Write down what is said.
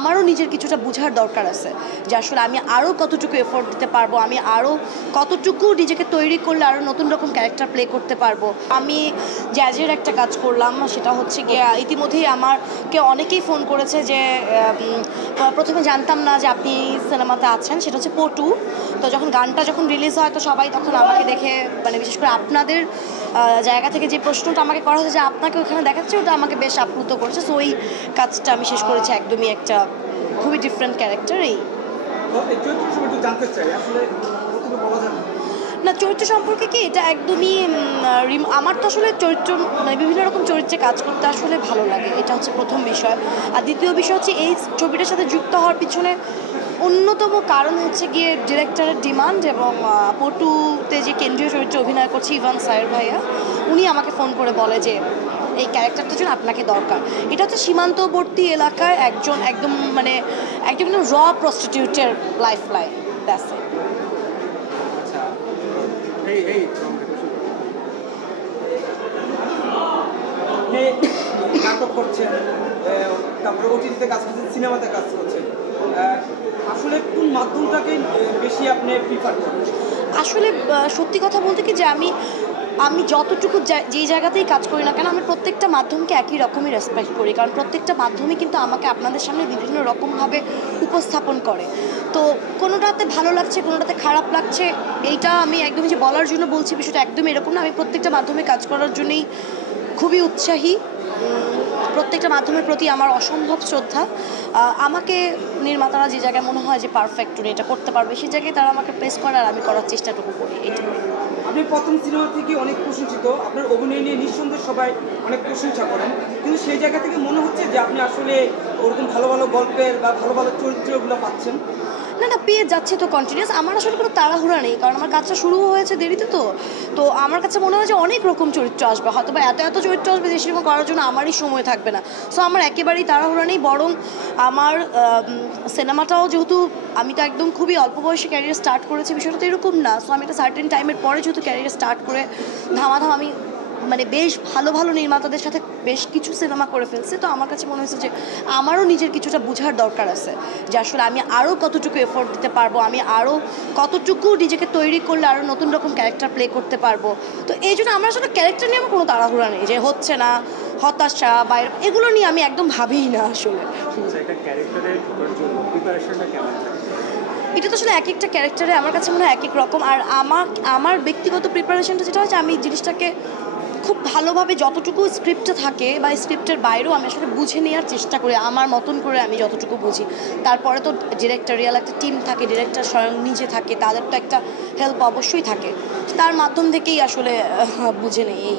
আমারও নিজের কিছুটা বোঝার দরকার আছে যে আসলে আমি আরও কতটুকু এফোর্ট দিতে পারবো, আমি আরও কতটুকু নিজেকে তৈরি করলে আরও নতুন রকম ক্যারেক্টার প্লে করতে পারবো। আমি জ্যাজের একটা কাজ করলাম, সেটা হচ্ছে গিয়ে ইতিমধ্যেই আমাকে অনেকেই ফোন করেছে যে প্রথমে জানতাম না যে আপনি সিনেমাতে আছেন, সেটা হচ্ছে পটু। তো যখন গানটা যখন রিলিজ হয় তো সবাই তখন আমাকে দেখে মানে বিশেষ করে আপনাদের জায়গা থেকে যে প্রশ্নটা আমাকে করা হয়েছে যে আপনাকে ওখানে দেখাচ্ছে, ওটা আমাকে বেশ আপ্লুত করেছে। সো ওই কাজটা আমি শেষ করেছি, একদমই একটা খুবই ডিফারেন্ট ক্যারেক্টার। এই না, চরিত্র সম্পর্কে কি এটা একদমই আমার তো আসলে চরিত্র মানে বিভিন্ন রকম চরিত্রে কাজ করতে আসলে ভালো লাগে, এটা হচ্ছে প্রথম বিষয়। আর দ্বিতীয় বিষয় হচ্ছে এই ছবিটার সাথে যুক্ত হওয়ার পিছনে অন্যতম কারণ হচ্ছে গিয়ে ডিরেক্টরের ডিমান্ড এবং পটুতে যে কেন্দ্রীয় চরিত্রে অভিনয় করছে ইভান সায়ের ভাইয়া, উনি আমাকে ফোন করে বলে যে এই ক্যারেক্টারটার জন্য আপনাকে দরকার। এটা হচ্ছে সীমান্তবর্তী এলাকায় একজন একদম মানে একদম র প্রস্টিটিউটের লাইফ লাইন, দ্যাটস ইট। নাটক করছেন, তারপরে ওটিটিতে কাজ করছেন, সিনেমাতে কাজ করছেন, আসলে কোন মাধ্যমটাকে বেশি আপনি প্রিফার করেন? আসলে সত্যি কথা বলতে কি যে আমি যতটুকু যেই জায়গাতেই কাজ করি না কেন, আমি প্রত্যেকটা মাধ্যমকে একই রকমই রেসপেক্ট করি, কারণ প্রত্যেকটা মাধ্যমই কিন্তু আমাকে আপনাদের সামনে বিভিন্ন রকমভাবে উপস্থাপন করে। তো কোনোটাতে ভালো লাগছে, কোনোটাতে খারাপ লাগছে, এইটা আমি একদমই যে বলার জন্য বলছি বিষয়টা একদমই এরকম না। আমি প্রত্যেকটা মাধ্যমে কাজ করার জন্যই খুবই উৎসাহী, প্রত্যেকটা মাধ্যমের প্রতি আমার অসম্ভব শ্রদ্ধা। আমাকে নির্মাতারা যে জায়গায় মনে হয় যে পারফেক্ট উনি এটা করতে পারবে, সেই জায়গায় তারা আমাকে প্রেস করে আর আমি করার চেষ্টাটুকু করি, এইটা। আপনি প্রথম সিনেমা থেকে অনেক প্রশংসিত, আপনার অভিনয় নিয়ে নিঃসন্দেহে সবাই অনেক প্রশংসা করেন, কিন্তু সেই জায়গা থেকে মনে হচ্ছে যে আপনি আসলে ওরকম ভালো ভালো গল্পের বা ভালো ভালো চরিত্রগুলো পাচ্ছেন না না, পেয়ে যাচ্ছে তো কন্টিনিউয়াস। আমার আসলে কোনো তাড়াহুড়া নেই, কারণ আমার কাজটা শুরু হয়েছে দেরিতে। তো আমার কাছে মনে হয় যে অনেক রকম চরিত্র আসবে, হয়তো বা এত চরিত্র আসবে যে সিনেমা করার জন্য আমারই সময় থাকবে না। সো আমার একেবারেই তাড়াহুড়া নেই, বরং আমার সিনেমাটাও যেহেতু আমি তো একদম খুবই অল্প বয়সে ক্যারিয়ার স্টার্ট করেছি, বিষয়টা তো এরকম না। সো আমি একটা সার্টেন টাইমের পরে যেহেতু ক্যারিয়ার স্টার্ট করে ধামাধাম আমি মানে বেশ ভালো ভালো নির্মাতাদের সাথে বেশ কিছু সিনেমা করে ফেলছে, তো আমার কাছে মনে হয়েছে যে আমারও নিজের কিছুটা বোঝার দরকার আছে যে আসলে আমি আরও কতটুকু এফোর্ট দিতে পারবো, আমি আরও কতটুকু নিজেকে তৈরি করলে আরও নতুন রকম ক্যারেক্টার প্লে করতে পারবো। তো এই জন্য আমার আসলে ক্যারেক্টার নিয়ে আমার কোনো তাড়াহুড়া নেই যে হচ্ছে না, হতাশা বা এগুলো নিয়ে আমি একদম ভাবিই না আসলে। এটা তো আসলে এক একটা ক্যারেক্টারে আমার কাছে মনে হয় এক এক রকম। আর আমার ব্যক্তিগত প্রিপারেশনটা যেটা হচ্ছে, আমি জিনিসটাকে খুব ভালোভাবে যতটুকু স্ক্রিপ্টে থাকে বা স্ক্রিপ্টের বাইরেও আমি আসলে বুঝে নেওয়ার চেষ্টা করি, আমার মতন করে আমি যতটুকু বুঝি। তারপরে তো ডিরেক্টরিয়াল একটা টিম থাকে, ডিরেক্টর স্বয়ং নিজে থাকে, তাদের তো একটা হেল্প অবশ্যই থাকে, তার মাধ্যম থেকেই আসলে বুঝে নেই এই।